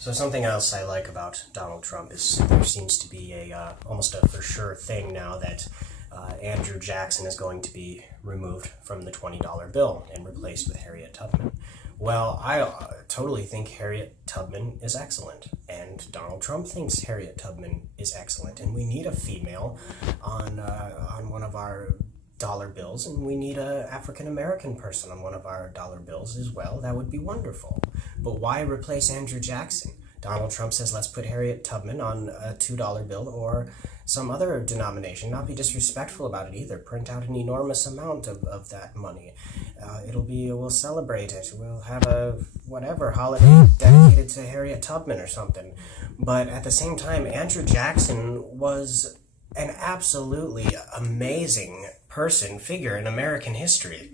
So something else I like about Donald Trump is there seems to be almost a for sure thing now that Andrew Jackson is going to be removed from the $20 bill and replaced with Harriet Tubman. Well, I totally think Harriet Tubman is excellent, and Donald Trump thinks Harriet Tubman is excellent, and we need a female on one of our dollar bills, and we need a African American person on one of our dollar bills as well. That would be wonderful. But why replace Andrew Jackson? Donald Trump says let's put Harriet Tubman on a $2 bill or some other denomination. Not be disrespectful about it either. Print out an enormous amount of that money. We'll celebrate it. We'll have a whatever holiday dedicated to Harriet Tubman or something. But at the same time, Andrew Jackson was an absolutely amazing figure in American history.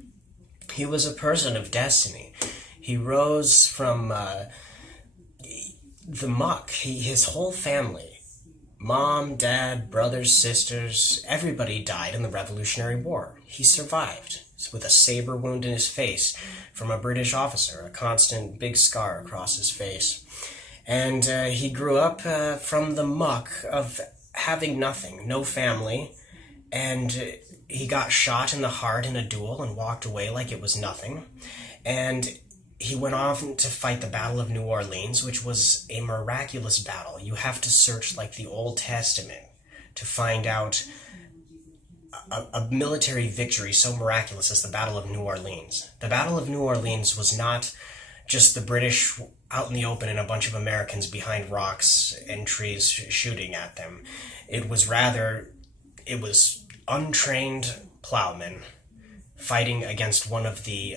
He was a person of destiny. He rose from the muck. His whole family, mom, dad, brothers, sisters, everybody died in the Revolutionary War. He survived with a saber wound in his face from a British officer, a constant big scar across his face. And he grew up from the muck of having nothing, no family, and he got shot in the heart in a duel and walked away like it was nothing. And he went off to fight the Battle of New Orleans, which was a miraculous battle. You have to search like the Old Testament to find out a military victory so miraculous as the Battle of New Orleans. The Battle of New Orleans was not just the British out in the open and a bunch of Americans behind rocks and trees shooting at them. It was untrained plowmen fighting against one of the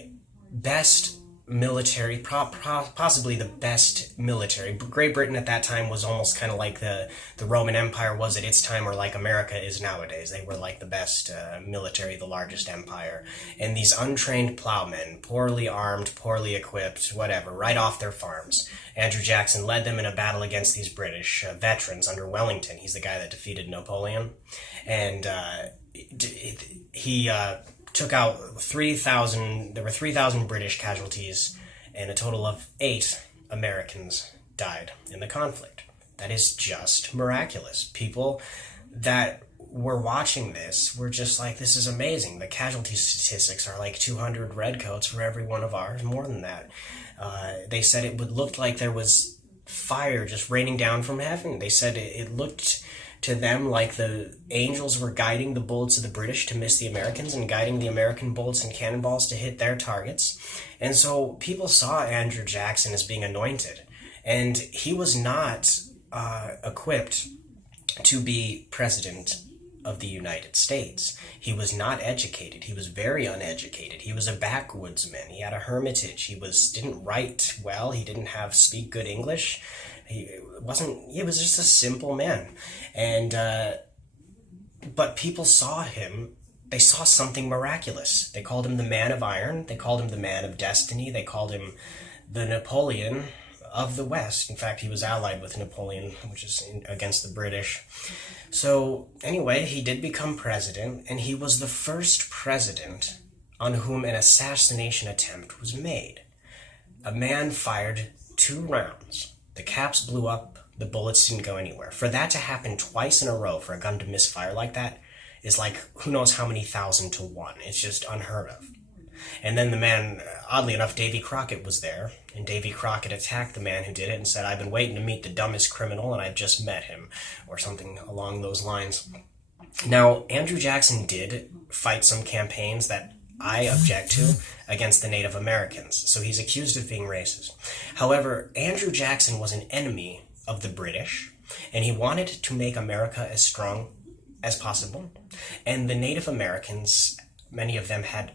best military, possibly the best military. Great Britain at that time was almost kind of like the Roman Empire was at its time, or like America is nowadays. They were like the best military, the largest empire. And these untrained plowmen, poorly armed, poorly equipped, whatever, right off their farms. Andrew Jackson led them in a battle against these British veterans under Wellington. He's the guy that defeated Napoleon. And he took out 3,000, there were 3,000 British casualties, and a total of 8 Americans died in the conflict. That is just miraculous. People that were watching this were just like, this is amazing. The casualty statistics are like 200 redcoats for every one of ours, more than that. They said it would look like there was fire just raining down from heaven. They said it looked to them like the angels were guiding the bullets of the British to miss the Americans and guiding the American bullets and cannonballs to hit their targets. And so people saw Andrew Jackson as being anointed. And he was not equipped to be president of the United States. He was not educated. He was very uneducated. He was a backwoodsman. He had a hermitage. He didn't write well. He didn't speak good English. He was just a simple man. And, but people saw him, they saw something miraculous. They called him the Man of Iron. They called him the Man of Destiny. They called him the Napoleon of the West. In fact, he was allied with Napoleon, which is against the British. So anyway, he did become president, and he was the first president on whom an assassination attempt was made. A man fired 2 rounds. The caps blew up, the bullets didn't go anywhere. For that to happen twice in a row, for a gun to misfire like that, is like who knows how many thousand to one. It's just unheard of. And then the man, oddly enough, Davy Crockett was there, and Davy Crockett attacked the man who did it and said, I've been waiting to meet the dumbest criminal, and I've just met him, or something along those lines. Now, Andrew Jackson did fight some campaigns that I object to against the Native Americans, so he's accused of being racist. However, Andrew Jackson was an enemy of the British, and he wanted to make America as strong as possible, and the Native Americans, many of them had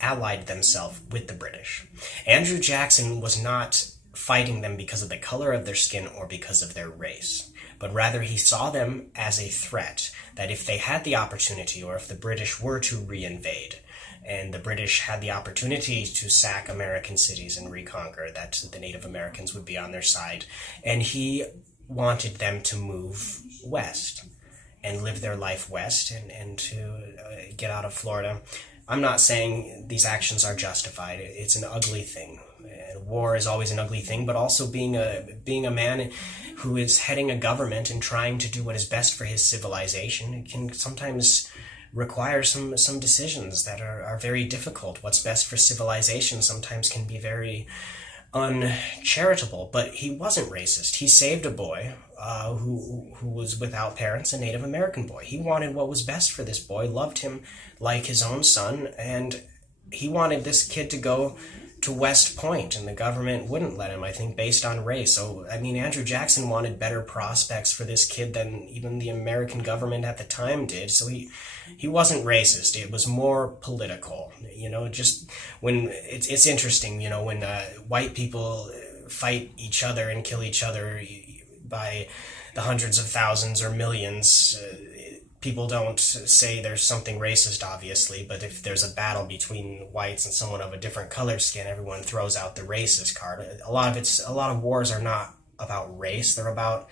allied themselves with the British. Andrew Jackson was not fighting them because of the color of their skin or because of their race, but rather he saw them as a threat, that if they had the opportunity, or if the British were to reinvade, and the British had the opportunity to sack American cities and reconquer, that the Native Americans would be on their side. And he wanted them to move west and live their life west and to get out of Florida. I'm not saying these actions are justified. It's an ugly thing And war is always an ugly thing, but also being a man who is heading a government and trying to do what is best for his civilization, it can sometimes require some decisions that are very difficult. What's best for civilization sometimes can be very uncharitable, but he wasn't racist. He saved a boy who was without parents, a Native American boy. He wanted what was best for this boy, loved him like his own son, and he wanted this kid to go to West Point, and the government wouldn't let him, I think, based on race. So, I mean, Andrew Jackson wanted better prospects for this kid than even the American government at the time did. So he wasn't racist. It was more political. You know, just when it's interesting, you know, when white people fight each other and kill each other by the hundreds of thousands or millions, people don't say there's something racist, obviously, but if there's a battle between whites and someone of a different color skin, everyone throws out the racist card. A lot of wars are not about race. They're about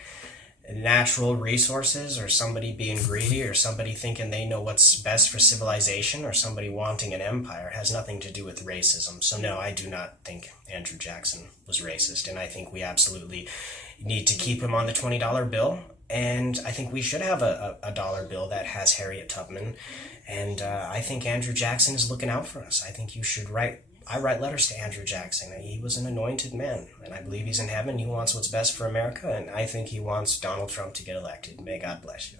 natural resources, or somebody being greedy, or somebody thinking they know what's best for civilization, or somebody wanting an empire. It has nothing to do with racism. So no, I do not think Andrew Jackson was racist, and I think we absolutely need to keep him on the $20 bill. And I think we should have a dollar bill that has Harriet Tubman. And I think Andrew Jackson is looking out for us. I think you should I write letters to Andrew Jackson. He was an anointed man, and I believe he's in heaven. He wants what's best for America, and I think he wants Donald Trump to get elected. May God bless you.